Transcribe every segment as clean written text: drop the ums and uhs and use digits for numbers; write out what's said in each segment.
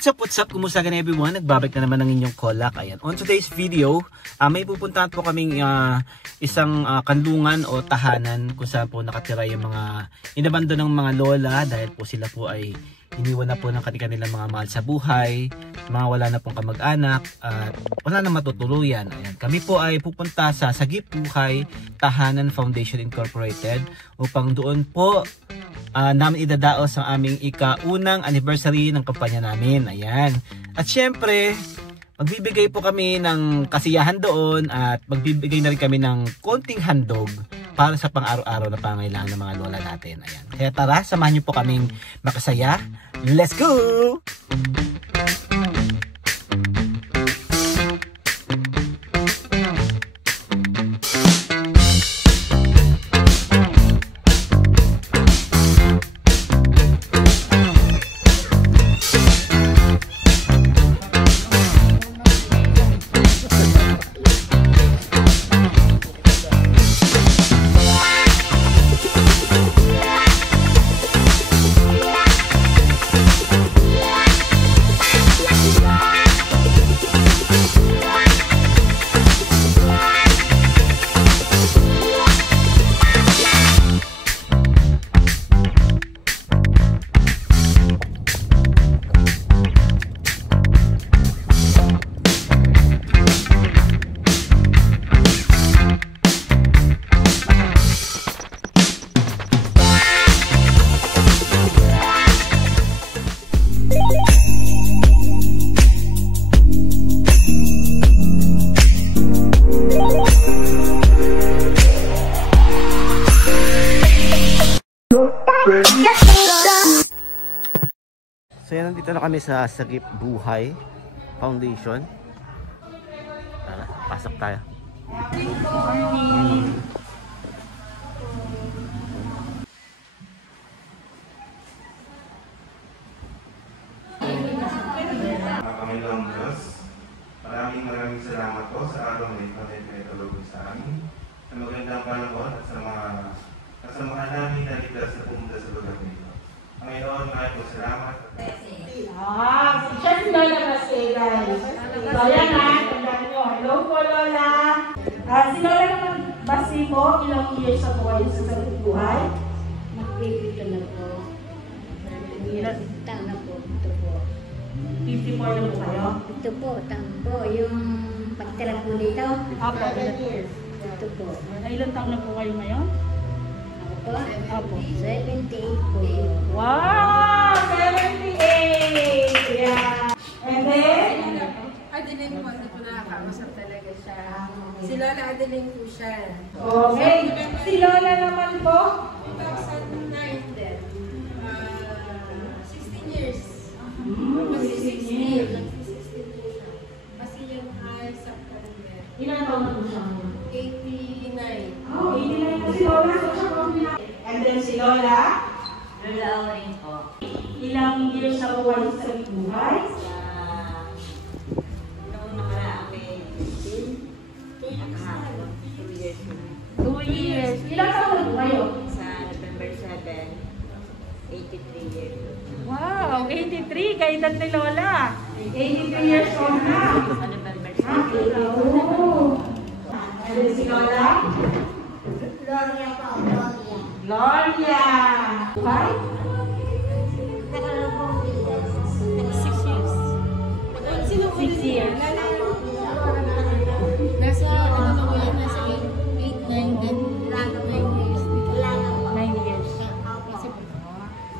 What's up? Kumusta ka na everyone? Nagbabalik na naman ng inyong Kolak. Ayan. On today's video, may pupuntahan po kaming isang kanlungan o tahanan kung saan po nakatira yung mga inabando ng mga lola dahil po sila po ay iniwan na po ng kanilang mga mahal sa buhay, mga wala na pong kamag-anak at wala na matutuluyan. Ayan. Kami po ay pupunta sa Sagip Buhay Tahanan Foundation Incorporated upang doon po namin idadaos ang aming ika-unang anniversary ng kampanya namin. Ayan. At syempre, magbibigay po kami ng kasiyahan doon at magbibigay na rin kami ng konting handog para sa pang-araw-araw na pangailangan ng mga lola natin. Ayan. Kaya tara, samahan niyo po kaming makasaya. Let's go! So yan, nandito na kami sa Sagip Buhay Foundation. Tara, pasok tayo. Panginoong Diyos, maraming salamat po sa araw na ito na itinutulog sa amin. Sa magandang panahon at sa mga kasamahan namin na ligtas na pumunta sa lugar nito. Panginoon, maraming po salamat. Siya si Lola Basay, guys. So, yan na. Tandaan nyo. Hello po, Lola. Si Lola naman Basay po, ilang years na po kayo sa Sagip Buhay? Mag-50 na po. Ilang taon na po. Ito po. 54 na po kayo? Ito po, tampo. Yung pagtira po dito. Apo. Ito po. Ilang taon na po kayo ngayon? Ako po? Apo. 78 po. Wow! 78! Yeah. And then? Adeline po, hindi po nakakausap talaga siya. Si Lola Adeline po siya. Okay. Si Lola naman po? 2009 din. 16 years. 16 years. Kasi yung September. Ilan taon na po siya? 89. Oh, 89 na si Lola. And then si Lola? Lola Auring po. Ilang years na po kayo sa Sagip Buhay? Noong nakaraan may 2 years po. 2 years. Ilang taon na po kayo? Sa November 7, 83 years. Wow, 83. Kaedad ni Lola. 83 years old na. Sa November 7. Oh. And then si Lola? Gloria po, Gloria. Gloria. Hi? 6 years. Nasa, ano na po yan, nasa 8, 9 din. 9 years.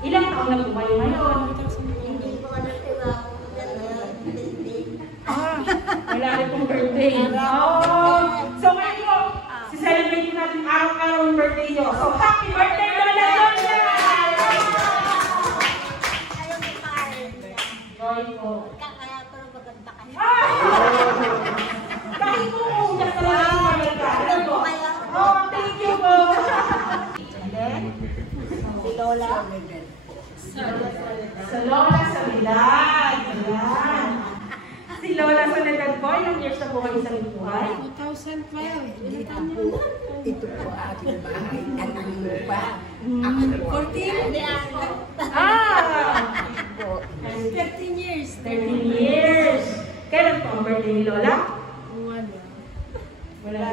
Ilang taon na po kayo ngayon? Wala rin pong birthday. Oh! So ngayon po, si-celebrate natin araw-araw ang birthday nyo. So happy birthday, Lola Gloria! Joy po. Kahit po unas na lang ang maganda. Oh, thank you po. And then, Si Lola. sa Lola Soledad. Ayan. Si Lola Soledad po, ilang years na po kayo sa buhay? 2012. Ito po aking bahay. At ang lupa. 14? Ah! po. 13 years. 13 years. Kailan po ang birthday ni Lola? Wala.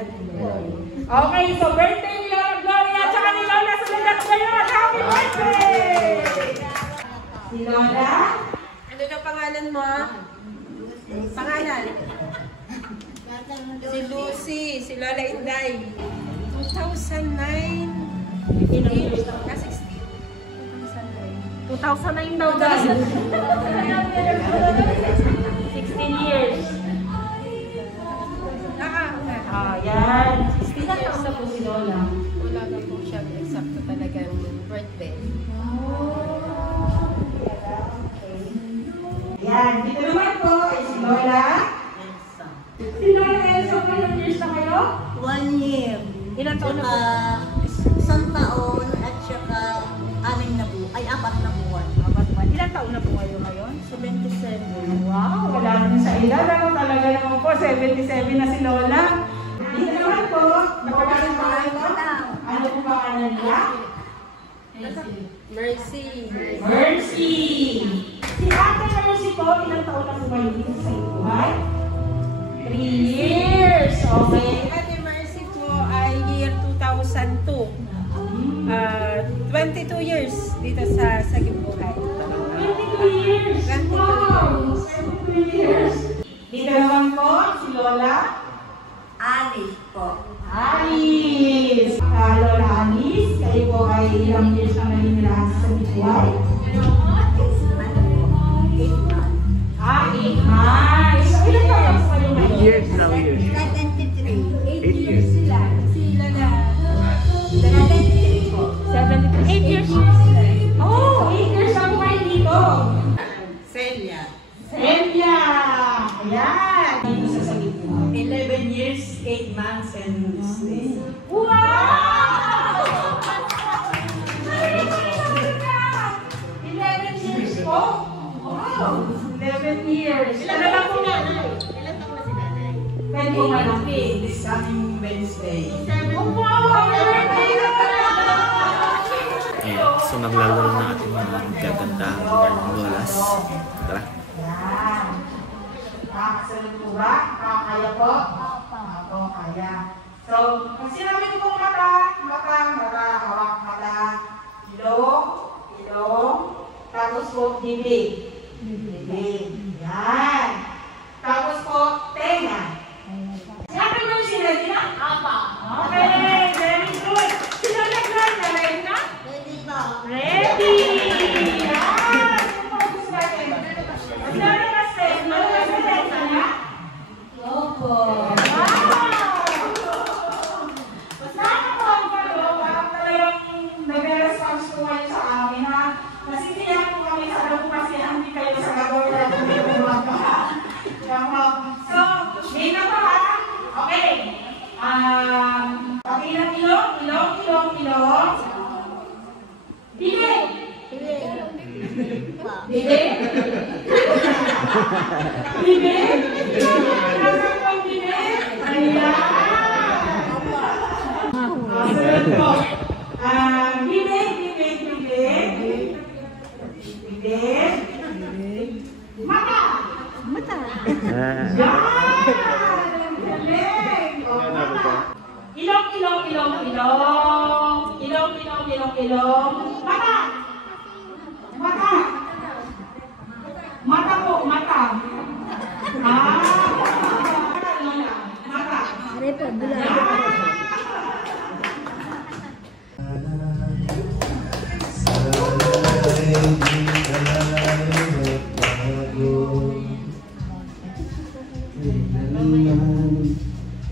Okay, so birthday ni Lola Gloria at saka ni Lola Soledad ngayon. Happy birthday! Si Lola? Ano na pangalan mo? Pangalan? Si Lucy, si Lola Inday. 2009. 2009 daw dahil. 16 years. Yan. 16 years na po si Lola. Wala na po siya eksakto talagang birthday. Yan. Dito naman po ay si Lola. Si Lola Elsa, ilang years na kayo? 1 year. Ilang taon na po? Isang taon at saka 4 na buwan. Ilang taon na po kayo ngayon? 77. Wow, wala naman sa edad. Ano talaga naman po, 77 na si Lola. Dito naman po, napawalan pa kayo. Ano po pangalan niya? Mercy. Mercy! Si Ate Mercy po, ilang taon na po kayo dito sa buhay? 3 years! Okay. Ate Mercy po ay year 2002. 22 years dito sa Sagimbuhay. 22 years! 22 Wow! 22 years! Dito naman po, si Lola. Alice po. Alice! Lola Alice, kayo po ay ilang years na naninirahan sa buhay? 8 months. So, ilan taon po kayo ngayon? Years lang, years. 73. 8 years. Sila, si Lola. 73 po. 8 years. Oh, 8 years na po kayo dito. Celia. Celia! Ayan! Dito sa Sagipbuhay. 11 years, 8 months, and 6 days. Wow! 11 years po? Wow! 11 years. Ilan na lang po na? Pwede po malaki. This coming Wednesday. Wow! Happy birthday na! Ayan, so naglalaro na ating mga gagandang bolas. Tara. Yan. Nakakasunod po ba? Kaya po? Ako, kaya. So, pag sinabi ko pong mata, hawak mata, ilong, tapos po bibig. Yan. Tapos po, tenga. Sinabi mo yung sila din na? Okay, very good. Sila na ready na? Ready po. Ready! Yan! Focus natin. Sino kasi? Nasa niya? Opo. Sana po ang parang talagang nag-response po kayo sa amin ha. Kasi tiyak po kami sa loob kasi hindi kayo sa gagawin na So, game na po ha. Okay. Pakilang ilong. Bibig. Bibig? Bibig? Nasaan po ang bibig? Ayan! Sunod po. Bibig. Mata! Yan! Ang galing! O, mata. Ilong. Mata! Mata po, mata. Mata. Are po, bulan.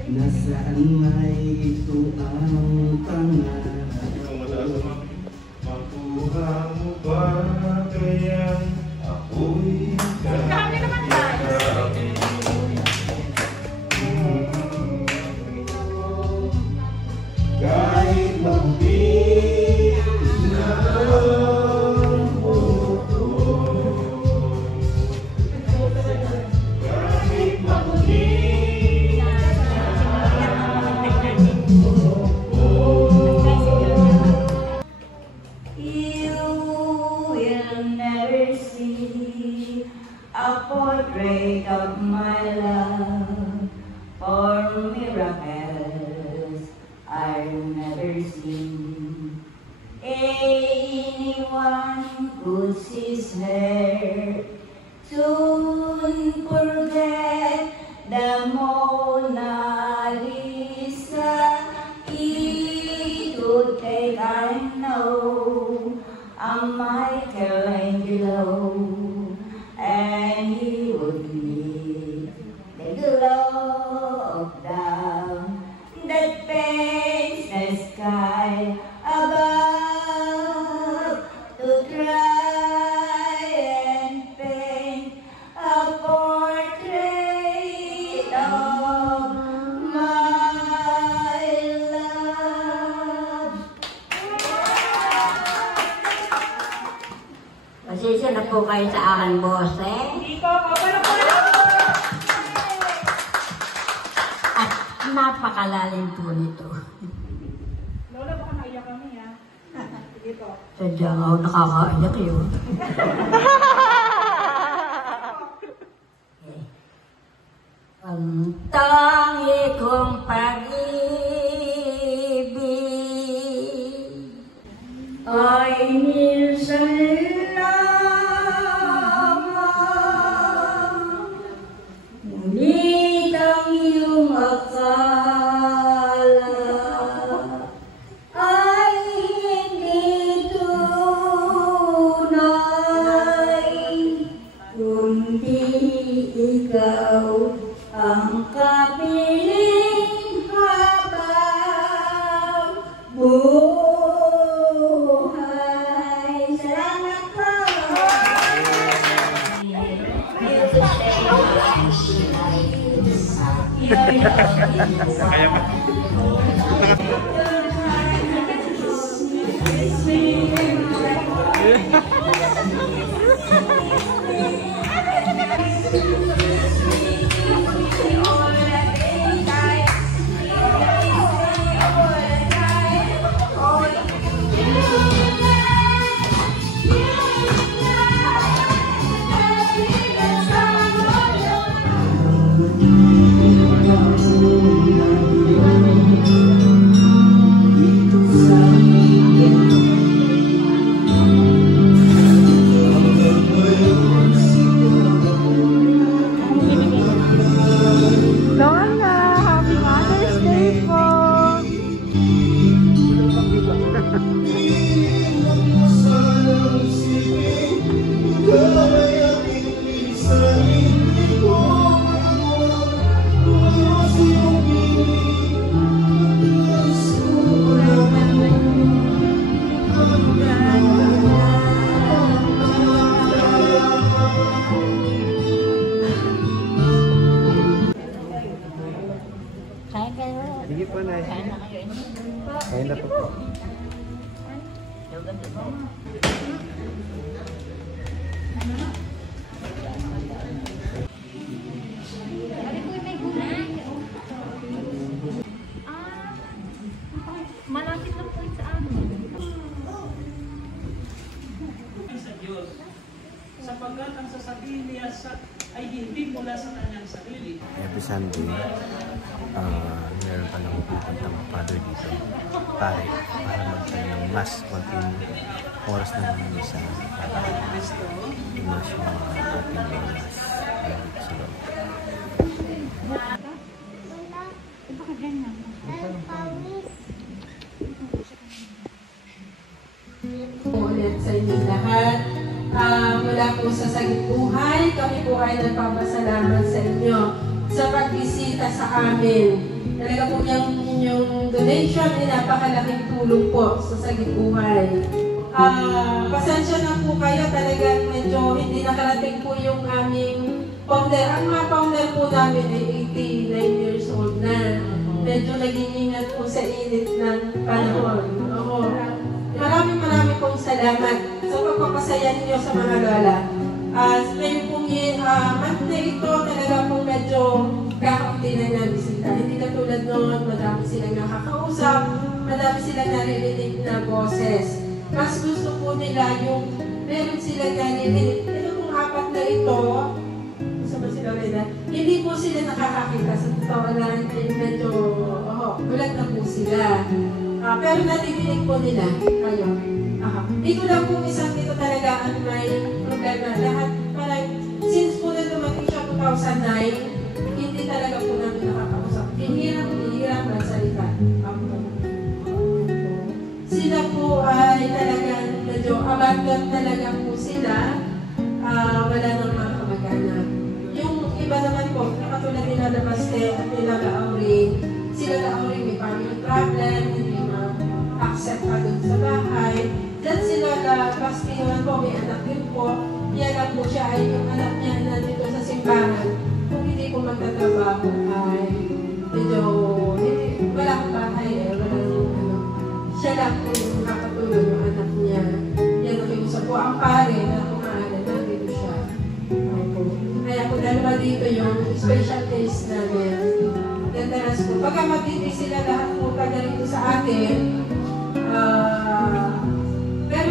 Nasaan may ito ang pangarap? Makuha mo ba kayang ako'y Kami naman tayo. a portrait of my love, for miracles I've never seen. Anyone puts his hair soon forget the Mona Lisa. It would take, I know, a Michelangelo, and he would need the glow of love that paints the sky above, to try and paint a portrait of my love. Pasensya na po kayo sa aking boses. At napakalalim po nito. Lola, baka naiyak kami, ha? Sige po. Sadya nga ako nakakaiyak yun. Ang tangi kong pag-ibig ay minsan lamang, ngunit ang iyong akala ay hindi tunay, kundi ikaw ang kapiling habang buhay. Salamat po! Sige po, Nay. Kain na po. Malapit lang po sa amin. Sa Diyos, sapagkat ang sasabihin niya ay hindi mula sa kanyang sarili. Every Sunday, meron pa lang pupunta mga father dito. Para magkaroon ng mas konting oras ng misa para immerse yung ating oras dito sa loob. Ulit sa inyo lahat. Mula po sa Sagip Buhay, kami po ay nagpapasalamat sa inyo sa pagbisita sa amin. Talaga po yung inyong donation ay napakalaking tulong po sa Sagip Buhay. Pasensya na po kayo, talagang medyo hindi nakarating po yung aming founder. Ang mga founder po namin ay 89 years old na. Medyo nag-iingat po sa init ng panahon. Oo. Maraming pong salamat sa pagpapasaya ninyo sa mga lola. Ngayon pong month na ito, talaga pong medyo kakaunti na nabisita. Hindi katulad noon, madami silang nakakausap, madami silang naririnig na boses. Mas gusto po nila yung meron silang naririnig. Ito pong apat na ito, Hindi po sila nakakakita sa totoo lang, medyo gulat na po sila. Pero nadidinig po nila kayo. Dito lang po isang dito talaga ang may problema. Lahat parang, since po na dumating siya 2009, hindi talaga po namin nakakausap. Hinihirap magsalita. Sila po ay talagang medyo abandon talaga po sila. Wala nang mga kamag-anak. Yung iba naman po, katulad nila na Baste at nila Auring, sila Auring may family problem, hindi ma-accept ka dun sa bahay. Then sila Baste naman po, may anak din po. Yan lang po siya ay yung anak niya na dito sa simbahan. Kung hindi po magtatrabaho ay medyo wala akong bahay siya lang po yung nakatulong yung anak niya. Yan ang iusap po ang pare na kumaalan na dito siya. Kaya po dalawa dito yung special case namin. Dandaras po. Pagka magditi sila lahat po taga rito sa atin, pero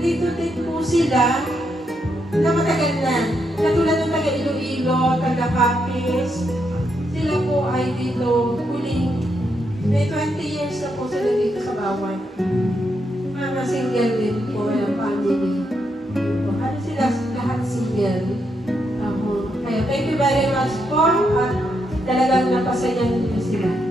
dito din po sila na matagal na. Katulad ng taga Iloilo, taga Capiz, sila po ay dito huling may 20 years na po sila dito sa Bawan. Mga single din po yung family. Ano sila lahat single. Kaya thank you very much po at talagang napasayan niyo sila.